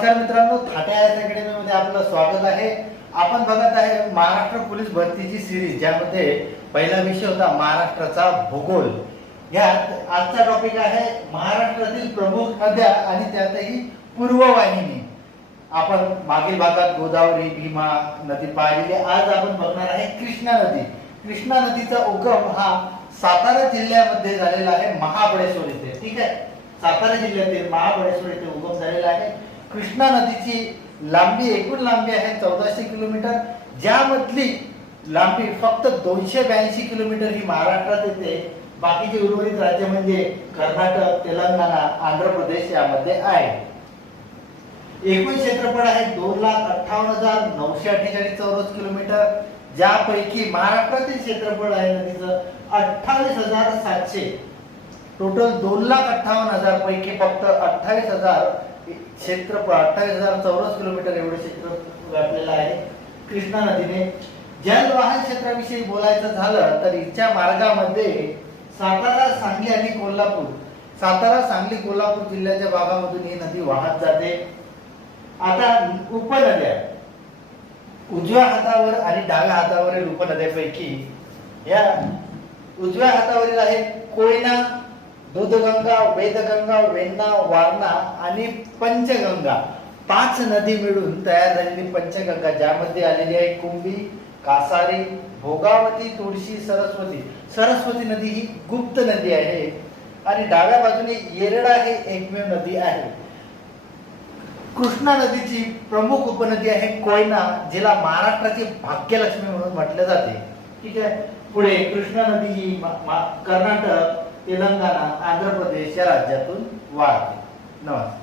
नमस्कार मित्रांनो थाट्या अकॅडमीमध्ये आपलं स्वागत आहे. आपण बघत आहे महाराष्ट्र पोलीस भरतीची सिरीज ज्यामध्ये पहिला विषय होता महाराष्ट्राचा भूगोल. यात आजचा टॉपिक आहे महाराष्ट्रातील प्रमुख नद्या आणि त्यातही पूर्ववाहिनी. आपण मागील भागात गोदावरी भीमा नदी पाहिलेली आज आपण बघणार आहे कृष्णा नदी. कृष्णा नदीचा उगम हा सातारा जिल्ह्यामध्ये झालेला आहे महाबळेश्वर येथे ठीक आहे? सातारा जिल्ह्यातील महाबळेश्वर येथे उगम झालेला आहे. कृष्णा नदीची लांबी एकूण लांबी आहे चौदाशे किलोमीटर. ज्यामधली लांबी फक्त दोनशे ब्याऐंशी किलोमीटर ही महाराष्ट्रात येते. बाकीचे उर्वरित राज्य म्हणजे कर्नाटक तेलंगणा आंध्र प्रदेश यामध्ये आहे. एकूण क्षेत्रफळ आहे दोन लाख अठ्ठावन्न हजार नऊशे अठ्ठेचाळीस चौरस किलोमीटर. ज्यापैकी महाराष्ट्रातील क्षेत्रफळ आहे नदीचं अठ्ठावीस हजार सातशे. टोटल दोन लाख अठ्ठावन्न हजार पैकी फक्त अठ्ठावीस हजार क्षेत्रफळ अठ्ठावीस हजार चौरस किलोमीटर एवढं क्षेत्र व्यापलेलं आहे. कृष्णा नदीने जलवाहन क्षेत्राविषयी बोलायचं झालं तर हिच्या मार्गामध्ये सातारा सांगली आणि कोल्हापूर सातारा सांगली कोल्हापूर जिल्ह्याच्या भागामधून ही नदी वाहत जाते. आता उपनद्या उजव्या हातावर आणि डाव्या हातावरील उपनद्यापैकी या उजव्या हातावरील आहे कोयना दूधगंगा वेदगंगा वेण्णा वारणा आणि पंचगंगा. पाच नदी मिळून तयार झालेली पंचगंगा ज्यामध्ये आलेली आहे कुंभी कासारी भोगावती तुळशी सरस्वती. सरस्वती नदी ही गुप्त नदी आहे. आणि डाव्या बाजूने येरडा हे एकमेव नदी आहे. कृष्णा नदीची प्रमुख उपनदी आहे कोयना जिला महाराष्ट्राची भाग्यलक्ष्मी म्हणून म्हटले जाते. ठीक आहे? पुढे कृष्णा नदी ही कर्नाटक तेलंगणा आंध्र प्रदेश या राज्यातून वाढते. नमस्कार.